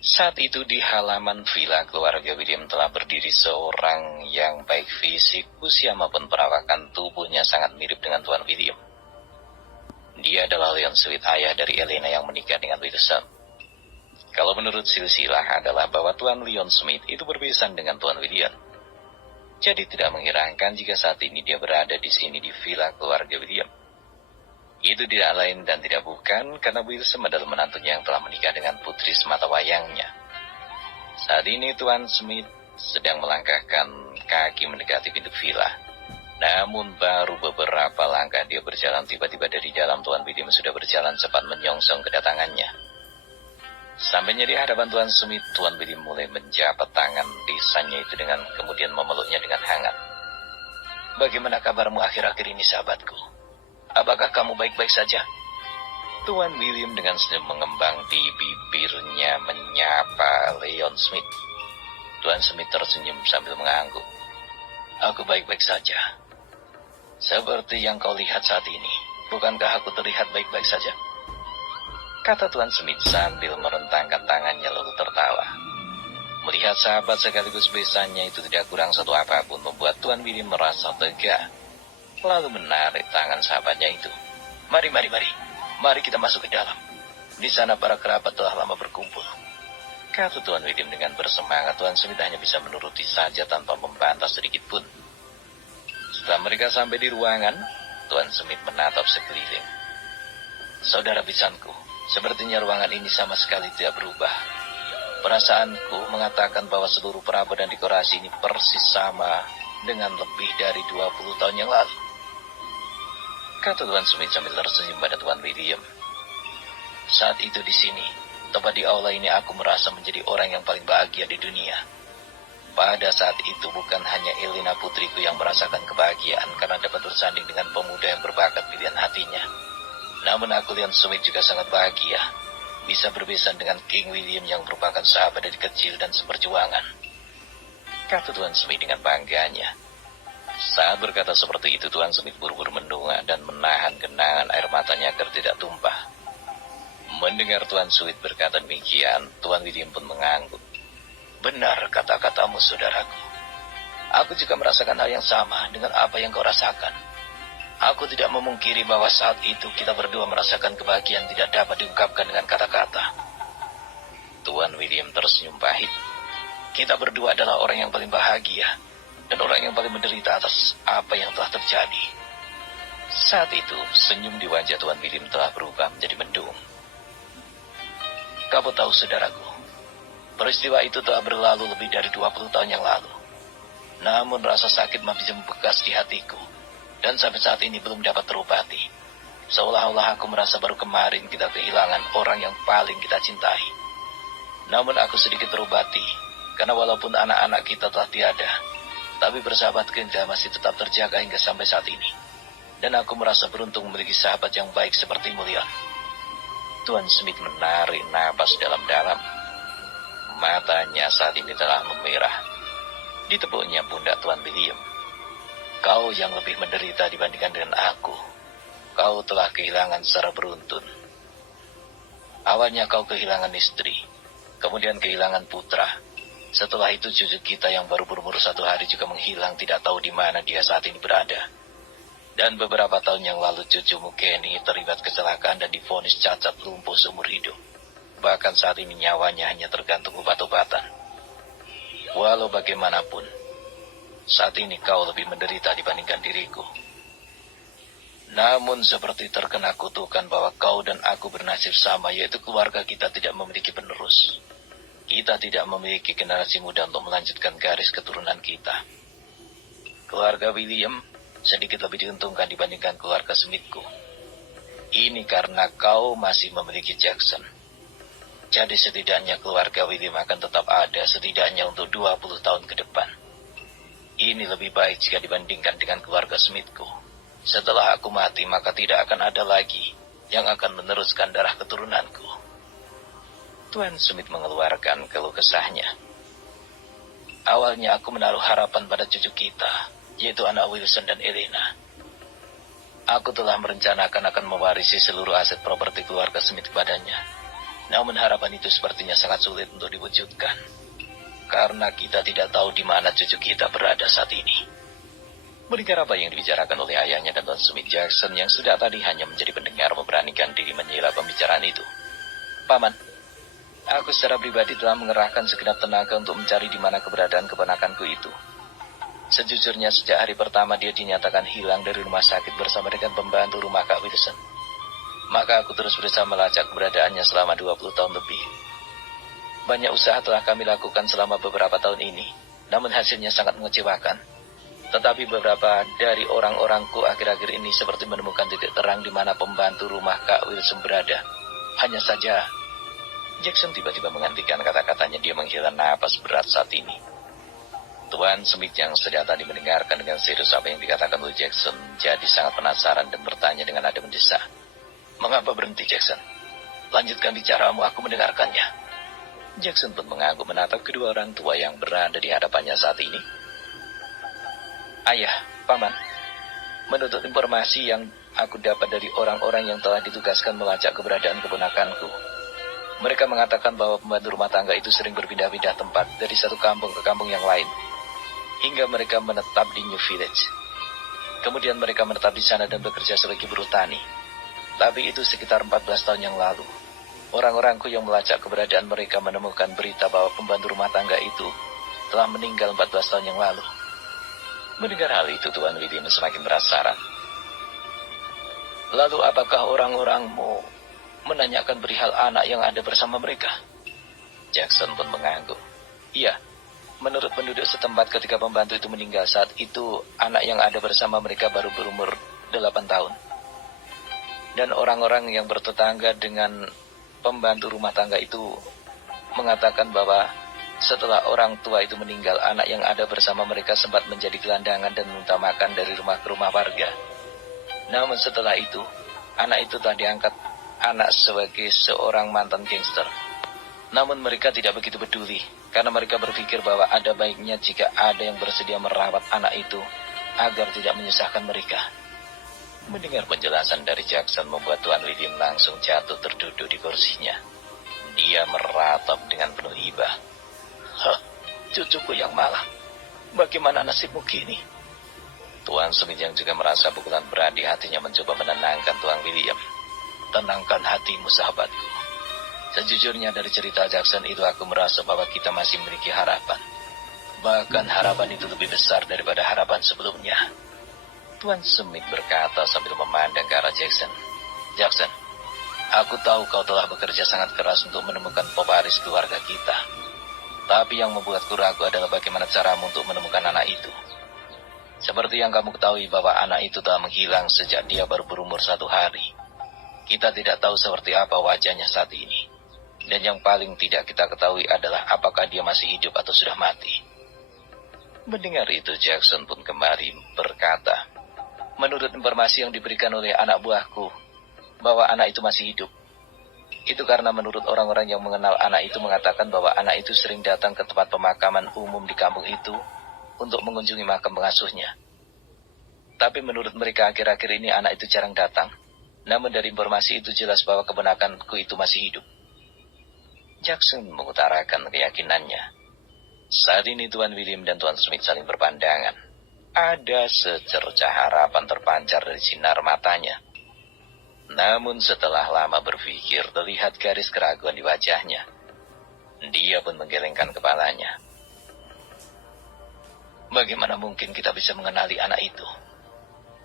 Saat itu di halaman villa keluarga William telah berdiri seorang yang baik fisik, usia maupun perawakan tubuhnya sangat mirip dengan Tuan William. Dia adalah Leon Smith, ayah dari Elena yang menikah dengan Wilson. Kalau menurut silsilah adalah bahwa Tuan Leon Smith itu berbesanan dengan Tuan William. Jadi tidak mengherankan jika saat ini dia berada di sini di villa keluarga William. Itu tidak lain dan tidak bukan karena Wilson adalah menantunya yang telah menikah dengan putri semata wayangnya. Saat ini Tuan Smith sedang melangkahkan kaki mendekati pintu villa. Namun baru beberapa langkah dia berjalan, tiba-tiba dari dalam Tuan William sudah berjalan cepat menyongsong kedatangannya. Sampainya di hadapan Tuan Smith, Tuan William mulai menjabat tangan lisannya itu dengan kemudian memeluknya dengan hangat. "Bagaimana kabarmu akhir-akhir ini, sahabatku? Apakah kamu baik-baik saja?" Tuan William dengan senyum mengembang di bibirnya menyapa Leon Smith. Tuan Smith tersenyum sambil mengangguk. "Aku baik-baik saja. Seperti yang kau lihat saat ini, bukankah aku terlihat baik-baik saja?" kata Tuan Smith sambil merentangkan tangannya lalu tertawa. Melihat sahabat sekaligus besannya itu tidak kurang satu apapun membuat Tuan William merasa lega. Lalu menarik tangan sahabatnya itu. Mari kita masuk ke dalam. Di sana para kerabat telah lama berkumpul," kata Tuan William dengan bersemangat. Tuan Smith hanya bisa menuruti saja tanpa membantah sedikit pun. Setelah mereka sampai di ruangan, Tuan Smith menatap sekeliling. "Saudara besanku, sepertinya ruangan ini sama sekali tidak berubah. Perasaanku mengatakan bahwa seluruh perabot dan dekorasi ini persis sama dengan lebih dari 20 tahun yang lalu," kata Tuan Smith sambil tersenyum pada Tuan William. "Saat itu di sini, tepat di aula ini aku merasa menjadi orang yang paling bahagia di dunia. Pada saat itu bukan hanya Elena putriku yang merasakan kebahagiaan karena dapat bersanding dengan pemuda yang berbakat pilihan hatinya. Namun aku, Leon Smith, juga sangat bahagia bisa berbesan dengan King William yang merupakan sahabat dari kecil dan seperjuangan," kata Tuan Smith dengan bangganya. Saat berkata seperti itu, Tuan Smith buru-buru mendongak dan menahan genangan air matanya agar tidak tumpah. Mendengar Tuan Smith berkata demikian, Tuan William pun mengangguk. "Benar kata-katamu, saudaraku. Aku juga merasakan hal yang sama dengan apa yang kau rasakan. Aku tidak memungkiri bahwa saat itu kita berdua merasakan kebahagiaan tidak dapat diungkapkan dengan kata-kata." Tuan William tersenyum pahit. "Kita berdua adalah orang yang paling bahagia dan orang yang paling menderita atas apa yang telah terjadi." Saat itu, senyum di wajah Tuan William telah berubah menjadi mendung. "Kamu tahu, saudaraku, peristiwa itu telah berlalu lebih dari 20 tahun yang lalu. Namun rasa sakit masih membekas di hatiku, dan sampai saat ini belum dapat terobati. Seolah-olah aku merasa baru kemarin kita kehilangan orang yang paling kita cintai. Namun aku sedikit terobati, karena walaupun anak-anak kita telah tiada, tapi bersahabat kita masih tetap terjaga hingga sampai saat ini. Dan aku merasa beruntung memiliki sahabat yang baik sepertimu, Leon." Tuan Smith menarik napas dalam-dalam. Matanya saat ini telah memerah. Ditepuknya pundak Tuan William. "Kau yang lebih menderita dibandingkan dengan aku. Kau telah kehilangan secara beruntun. Awalnya kau kehilangan istri, kemudian kehilangan putra. Setelah itu cucu kita yang baru berumur 1 hari juga menghilang, tidak tahu di mana dia saat ini berada. Dan beberapa tahun yang lalu cucumu Kenny terlibat kecelakaan dan divonis cacat lumpuh seumur hidup. Bahkan saat ini nyawanya hanya tergantung obat-obatan. Walau bagaimanapun, saat ini kau lebih menderita dibandingkan diriku. Namun seperti terkena kutukan bahwa kau dan aku bernasib sama, yaitu keluarga kita tidak memiliki penerus. Kita tidak memiliki generasi muda untuk melanjutkan garis keturunan kita. Keluarga William sedikit lebih diuntungkan dibandingkan keluarga Smithku. Ini karena kau masih memiliki Jackson. Jadi setidaknya keluarga William akan tetap ada setidaknya untuk 20 tahun ke depan. Ini lebih baik jika dibandingkan dengan keluarga Smithku. Setelah aku mati, maka tidak akan ada lagi yang akan meneruskan darah keturunanku." Tuan Smith mengeluarkan keluh kesahnya. "Awalnya aku menaruh harapan pada cucu kita, yaitu anak Wilson dan Elena. Aku telah merencanakan akan mewarisi seluruh aset properti keluarga Smith kepadanya. Namun harapan itu sepertinya sangat sulit untuk diwujudkan, karena kita tidak tahu di mana cucu kita berada saat ini. Mendengar apa yang dibicarakan oleh ayahnya dan Tuan Smith, Jackson yang sudah tadi hanya menjadi pendengar memberanikan diri menyela pembicaraan itu. Paman, aku secara pribadi telah mengerahkan segenap tenaga untuk mencari di mana keberadaan keponakanku itu. Sejujurnya sejak hari pertama dia dinyatakan hilang dari rumah sakit bersama dengan pembantu rumah Kak Wilson, maka aku terus berusaha melacak keberadaannya selama 20 tahun lebih. Banyak usaha telah kami lakukan selama beberapa tahun ini, namun hasilnya sangat mengecewakan. Tetapi beberapa dari orang-orangku akhir-akhir ini seperti menemukan titik terang di mana pembantu rumah Kak Wilson berada. Hanya saja, Jackson tiba-tiba menghentikan kata-katanya. Dia menghela napas berat saat ini. Tuan Smith yang sejak tadi mendengarkan dengan serius apa yang dikatakan oleh Jackson jadi sangat penasaran dan bertanya dengan nada mendesak. Mengapa berhenti, Jackson? Lanjutkan bicaramu, aku mendengarkannya. Jackson pun mengangguk menatap kedua orang tua yang berada di hadapannya saat ini. Ayah, Paman, menurut informasi yang aku dapat dari orang-orang yang telah ditugaskan melacak keberadaan keponakanku, mereka mengatakan bahwa pembantu rumah tangga itu sering berpindah-pindah tempat dari satu kampung ke kampung yang lain, hingga mereka menetap di New Village. Kemudian mereka menetap di sana dan bekerja sebagai buruh tani. Tapi itu sekitar 14 tahun yang lalu. Orang-orangku yang melacak keberadaan mereka menemukan berita bahwa pembantu rumah tangga itu telah meninggal 14 tahun yang lalu. Mendengar hal itu, Tuan William semakin penasaran. Lalu apakah orang-orangmu menanyakan perihal anak yang ada bersama mereka? Jackson pun mengangguk. Iya, menurut penduduk setempat ketika pembantu itu meninggal saat itu, anak yang ada bersama mereka baru berumur 8 tahun. Dan orang-orang yang bertetangga dengan pembantu rumah tangga itu mengatakan bahwa setelah orang tua itu meninggal, anak yang ada bersama mereka sempat menjadi gelandangan dan minta makan dari rumah ke rumah warga. Namun setelah itu, anak itu telah diangkat anak sebagai seorang mantan gangster. Namun mereka tidak begitu peduli, karena mereka berpikir bahwa ada baiknya jika ada yang bersedia merawat anak itu, agar tidak menyusahkan mereka. Mendengar penjelasan dari Jackson membuat Tuan William langsung jatuh terduduk di kursinya. Dia meratap dengan penuh hibah. Hah, cucuku yang malang. Bagaimana nasibmu kini? Tuan Smith yang juga merasa pukulan berat di hatinya mencoba menenangkan Tuan William. Tenangkan hatimu, sahabatku. Sejujurnya dari cerita Jackson itu aku merasa bahwa kita masih memiliki harapan. Bahkan harapan itu lebih besar daripada harapan sebelumnya. Tuan Smith berkata sambil memandang ke arah Jackson. Jackson, aku tahu kau telah bekerja sangat keras untuk menemukan pewaris keluarga kita. Tapi yang membuatku ragu adalah bagaimana caramu untuk menemukan anak itu. Seperti yang kamu ketahui bahwa anak itu telah menghilang sejak dia baru berumur 1 hari. Kita tidak tahu seperti apa wajahnya saat ini. Dan yang paling tidak kita ketahui adalah apakah dia masih hidup atau sudah mati. Mendengar itu, Jackson pun kembali berkata, menurut informasi yang diberikan oleh anak buahku, bahwa anak itu masih hidup. Itu karena menurut orang-orang yang mengenal anak itu mengatakan bahwa anak itu sering datang ke tempat pemakaman umum di kampung itu untuk mengunjungi makam pengasuhnya. Tapi menurut mereka akhir-akhir ini anak itu jarang datang. Namun dari informasi itu jelas bahwa keponakanku itu masih hidup. Jackson mengutarakan keyakinannya. Saat ini Tuan William dan Tuan Smith saling berpandangan. Ada secercah harapan terpancar dari sinar matanya. Namun setelah lama berpikir, terlihat garis keraguan di wajahnya. Dia pun menggelengkan kepalanya. Bagaimana mungkin kita bisa mengenali anak itu?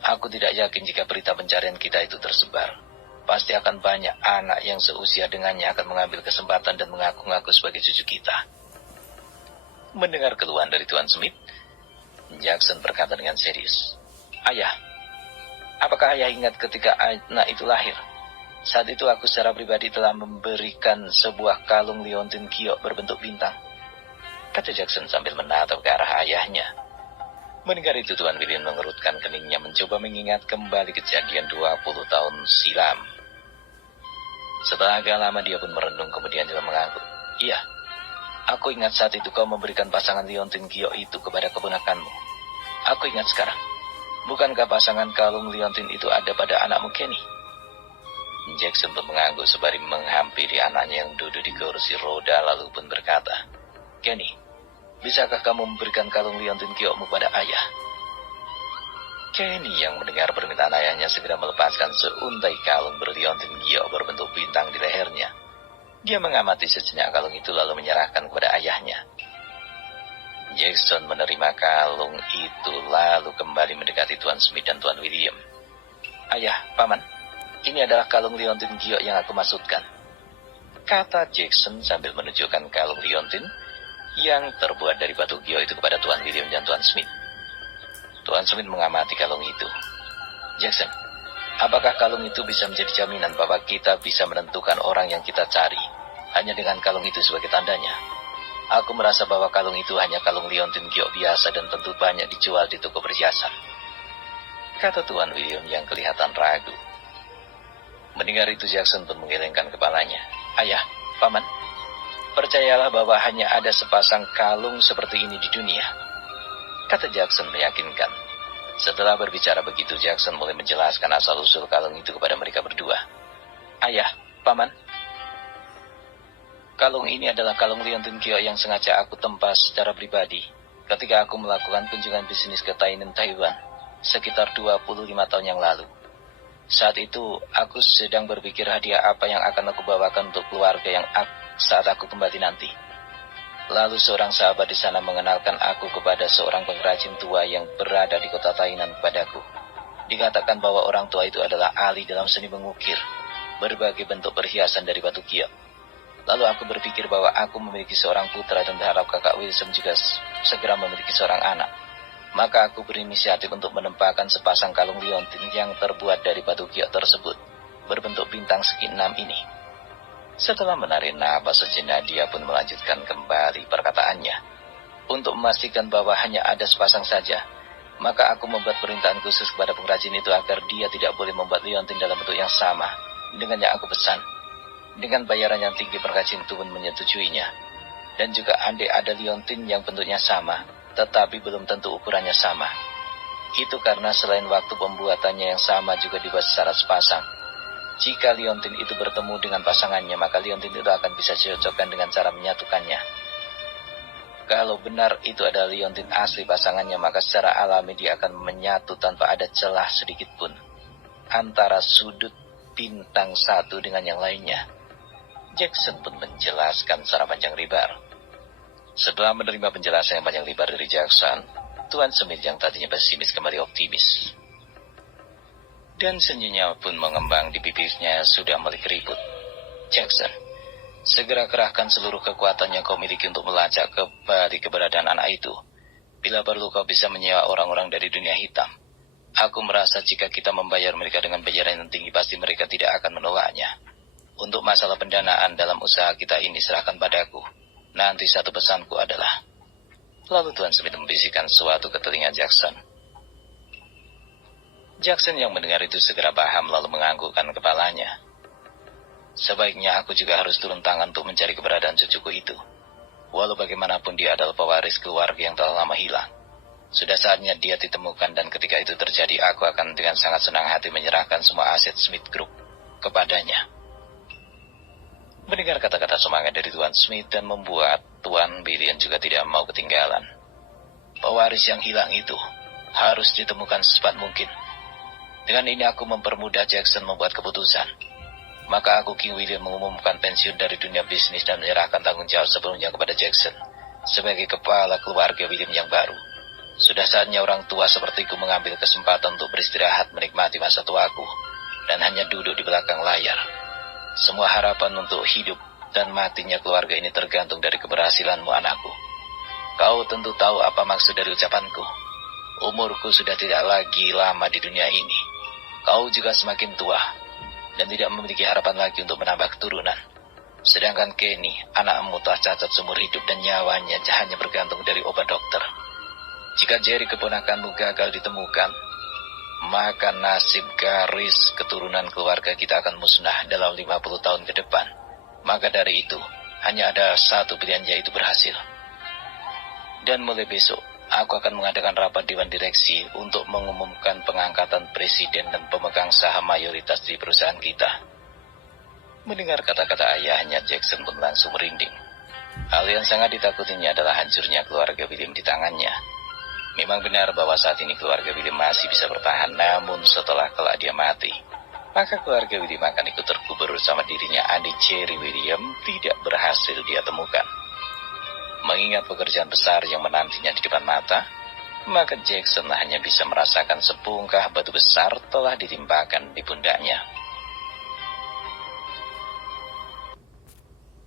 Aku tidak yakin jika berita pencarian kita itu tersebar. Pasti akan banyak anak yang seusia dengannya akan mengambil kesempatan dan mengaku-ngaku sebagai cucu kita. Mendengar keluhan dari Tuan Smith, Jackson berkata dengan serius. Ayah, apakah ayah ingat ketika anak itu lahir? Saat itu aku secara pribadi telah memberikan sebuah kalung liontin giok berbentuk bintang. Kata Jackson sambil menatap ke arah ayahnya. Mendengar itu Tuan William mengerutkan keningnya mencoba mengingat kembali kejadian 20 tahun silam. Setelah agak lama dia pun merenung kemudian juga mengangguk. Iya, aku ingat saat itu kau memberikan pasangan liontin giok itu kepada keponakanmu. Aku ingat sekarang. Bukankah pasangan kalung liontin itu ada pada anakmu Kenny? Jackson pun mengangguk sembari menghampiri anaknya yang duduk di kursi roda lalu pun berkata, "Kenny, bisakah kamu memberikan kalung liontin giokmu pada ayah?" Kenny yang mendengar permintaan ayahnya segera melepaskan seuntai kalung berliontin giok berbentuk bintang di lehernya. Dia mengamati sejenak kalung itu lalu menyerahkan kepada ayahnya. Jackson menerima kalung itu lalu kembali mendekati Tuan Smith dan Tuan William. "Ayah, Paman, ini adalah kalung liontin giok yang aku maksudkan," kata Jackson sambil menunjukkan kalung liontin yang terbuat dari batu giok itu kepada Tuan William dan Tuan Smith. Tuan Smith mengamati kalung itu. "Jackson, apakah kalung itu bisa menjadi jaminan bahwa kita bisa menentukan orang yang kita cari hanya dengan kalung itu sebagai tandanya? Aku merasa bahwa kalung itu hanya kalung liontin giok biasa dan tentu banyak dijual di toko perhiasan," kata Tuan William yang kelihatan ragu. Mendengar itu Jackson pun menggelengkan kepalanya. "Ayah, Paman, percayalah bahwa hanya ada sepasang kalung seperti ini di dunia," kata Jackson meyakinkan. Setelah berbicara begitu, Jackson mulai menjelaskan asal-usul kalung itu kepada mereka berdua. "Ayah, Paman, kalung ini adalah kalung liontin giok yang sengaja aku tempas secara pribadi ketika aku melakukan kunjungan bisnis ke Tainan, Taiwan, sekitar 25 tahun yang lalu. Saat itu, aku sedang berpikir hadiah apa yang akan aku bawakan untuk keluarga yang saat aku kembali nanti. Lalu seorang sahabat di sana mengenalkan aku kepada seorang pengrajin tua yang berada di kota Tainan kepadaku. Dikatakan bahwa orang tua itu adalah ahli dalam seni mengukir berbagai bentuk perhiasan dari batu giok. Lalu aku berpikir bahwa aku memiliki seorang putra dan berharap kakak Wilson juga segera memiliki seorang anak. Maka aku berinisiatif untuk menempatkan sepasang kalung liontin yang terbuat dari batu giok tersebut berbentuk bintang segi 6 ini." Setelah menarik napas sejenak, dia pun melanjutkan kembali perkataannya. "Untuk memastikan bahwa hanya ada sepasang saja, maka aku membuat perintahan khusus kepada pengrajin itu agar dia tidak boleh membuat liontin dalam bentuk yang sama dengan yang aku pesan. Dengan bayaran yang tinggi, pengrajin itu pun menyetujuinya. Dan juga andai ada liontin yang bentuknya sama, tetapi belum tentu ukurannya sama. Itu karena selain waktu pembuatannya yang sama juga dibuat secara sepasang. Jika liontin itu bertemu dengan pasangannya, maka liontin itu akan bisa dicocokkan dengan cara menyatukannya. Kalau benar itu adalah liontin asli pasangannya, maka secara alami dia akan menyatu tanpa ada celah sedikit pun antara sudut bintang satu dengan yang lainnya." Jackson pun menjelaskan secara panjang lebar. Setelah menerima penjelasan yang panjang lebar dari Jackson, Tuan Smith yang tadinya pesimis kembali optimis. Dan senyumnya pun mengembang di bibirnya sudah mulai keriput. "Jackson, segera kerahkan seluruh kekuatan yang kau miliki untuk melacak kembali keberadaan anak itu. Bila perlu kau bisa menyewa orang-orang dari dunia hitam. Aku merasa jika kita membayar mereka dengan bayaran yang tinggi, pasti mereka tidak akan menolaknya. Untuk masalah pendanaan dalam usaha kita ini serahkan padaku. Nanti satu pesanku adalah..." Lalu Tuan Smith membisikkan sesuatu ke telinga Jackson. Jackson yang mendengar itu segera paham lalu menganggukkan kepalanya. "Sebaiknya aku juga harus turun tangan untuk mencari keberadaan cucuku itu. Walau bagaimanapun dia adalah pewaris keluarga yang telah lama hilang. Sudah saatnya dia ditemukan dan ketika itu terjadi aku akan dengan sangat senang hati menyerahkan semua aset Smith Group kepadanya." Mendengar kata-kata semangat dari Tuan Smith dan membuat Tuan William juga tidak mau ketinggalan. Pewaris yang hilang itu harus ditemukan secepat mungkin. Dengan ini aku mempermudah Jackson membuat keputusan. Maka aku, King William, mengumumkan pensiun dari dunia bisnis dan menyerahkan tanggung jawab sepenuhnya kepada Jackson sebagai kepala keluarga William yang baru. Sudah saatnya orang tua sepertiku mengambil kesempatan untuk beristirahat menikmati masa tuaku dan hanya duduk di belakang layar. Semua harapan untuk hidup dan matinya keluarga ini tergantung dari keberhasilanmu, anakku. Kau tentu tahu apa maksud dari ucapanku. Umurku sudah tidak lagi lama di dunia ini. Kau juga semakin tua dan tidak memiliki harapan lagi untuk menambah keturunan. Sedangkan Kenny, anakmu telah cacat seumur hidup dan nyawanya hanya bergantung dari obat dokter. Jika Jerry keponakanmu gagal ditemukan, maka nasib garis keturunan keluarga kita akan musnah dalam 50 tahun ke depan. Maka dari itu, hanya ada satu pilihan, yaitu berhasil. Dan mulai besok, aku akan mengadakan rapat Dewan Direksi untuk mengumumkan pengangkatan presiden dan pemegang saham mayoritas di perusahaan kita. Mendengar kata-kata ayahnya, Jackson pun langsung merinding. Hal yang sangat ditakutinya adalah hancurnya keluarga William di tangannya. Memang benar bahwa saat ini keluarga William masih bisa bertahan, namun setelah kelak dia mati, maka keluarga William akan ikut terkubur bersama dirinya. Adik Cherry William tidak berhasil dia temukan. Mengingat pekerjaan besar yang menantinya di depan mata, maka Jackson hanya bisa merasakan sebongkah batu besar telah ditimpakan di pundaknya.